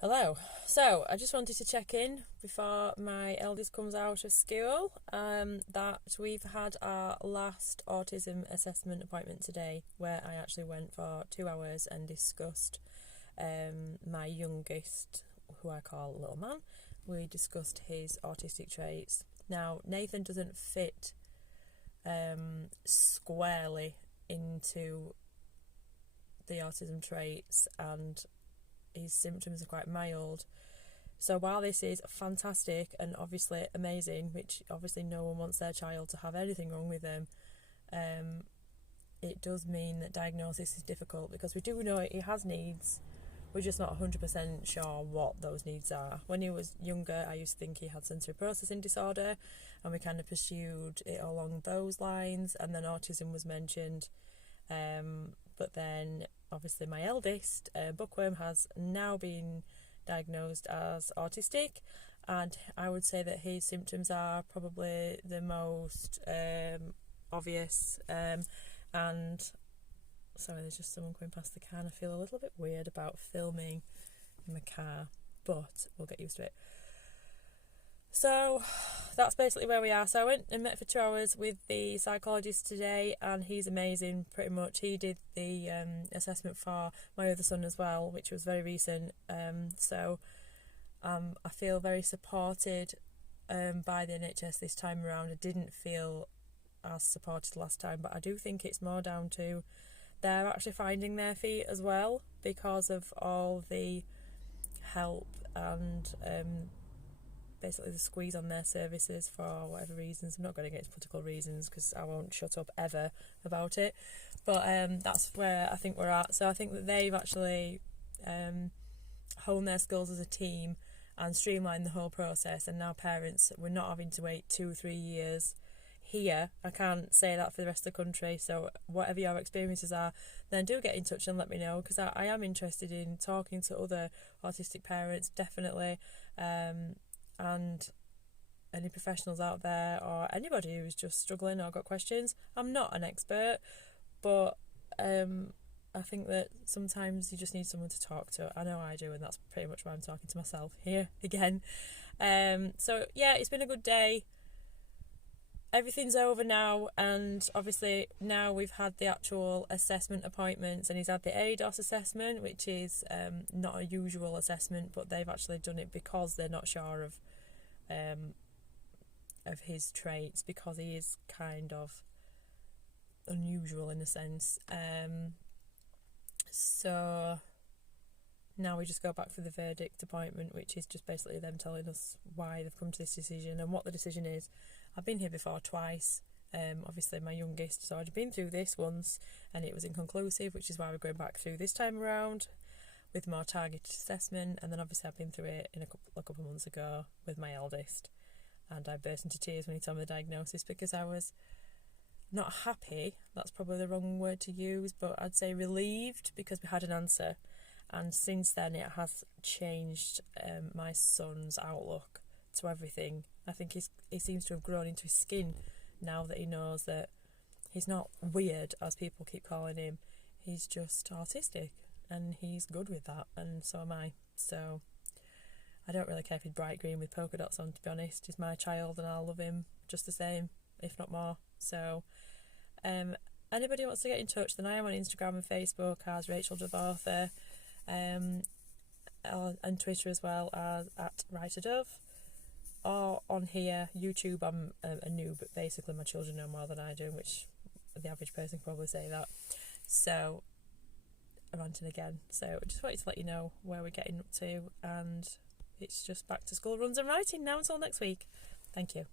Hello. So, I just wanted to check in before my eldest comes out of school that we've had our last autism assessment appointment today, where I actually went for 2 hours and discussed my youngest, who I call Little Man. We discussed his autistic traits. Now, Nathan doesn't fit squarely into the autism traits, and his symptoms are quite mild. So while this is fantastic and obviously amazing, which obviously no one wants their child to have anything wrong with them, it does mean that diagnosis is difficult because we do know he has needs. We're just not 100% sure what those needs are. When he was younger, I used to think he had sensory processing disorder, and we kind of pursued it along those lines, and then autism was mentioned. But then obviously my eldest, Bookworm, has now been diagnosed as autistic, and I would say that his symptoms are probably the most obvious. And sorry, there's just someone going past the car and I feel a little bit weird about filming in the car, but we'll get used to it. So that's basically where we are. So I went and met for 2 hours with the psychologist today, and he's amazing pretty much. He did the assessment for my other son as well, which was very recent. So I feel very supported by the NHS this time around. I didn't feel as supported last time, but I do think it's more down to they're actually finding their feet as well because of all the help and basically the squeeze on their services for whatever reasons. I'm not going to get into political reasons because I won't shut up ever about it, but that's where I think we're at. So I think that they've actually honed their skills as a team and streamlined the whole process, and now parents, we're not having to wait 2-3 years here. I can't say that for the rest of the country, so whatever your experiences are, then do get in touch and let me know, because I am interested in talking to other autistic parents, definitely, and any professionals out there or anybody who's just struggling or got questions. I'm not an expert, but I think that sometimes you just need someone to talk to. I know I do, and that's pretty much why I'm talking to myself here again. So yeah, it's been a good day. Everything's over now, and obviously now we've had the actual assessment appointments, and he's had the ADOS assessment, which is not a usual assessment, but they've actually done it because they're not sure of his traits, because he is kind of unusual in a sense. So now we just go back for the verdict appointment, which is just basically them telling us why they've come to this decision and what the decision is. I've been here before twice. Obviously my youngest has already been through this once and it was inconclusive, which is why we're going back through this time around with more targeted assessment. And then obviously I've been through it in a couple of months ago with my eldest, and I burst into tears when he told me the diagnosis because I was not happy, that's probably the wrong word to use, but I'd say relieved, because we had an answer. And since then it has changed my son's outlook to everything. I think he seems to have grown into his skin now that he knows that he's not weird, as people keep calling him. He's just autistic, and he's good with that, and so am I. So I don't really care if he's bright green with polka dots on, to be honest. He's my child and I'll love him just the same, if not more. So anybody wants to get in touch, then I am on Instagram and Facebook as Rachel Dove, and Twitter as well as at Writer Dove, or on here, YouTube. I'm a noob, but basically my children know more than I do, which the average person can probably say that. So I'm ranting again. So I just wanted to let you know where we're getting up to, and it's just back to school runs and writing now until next week. Thank you.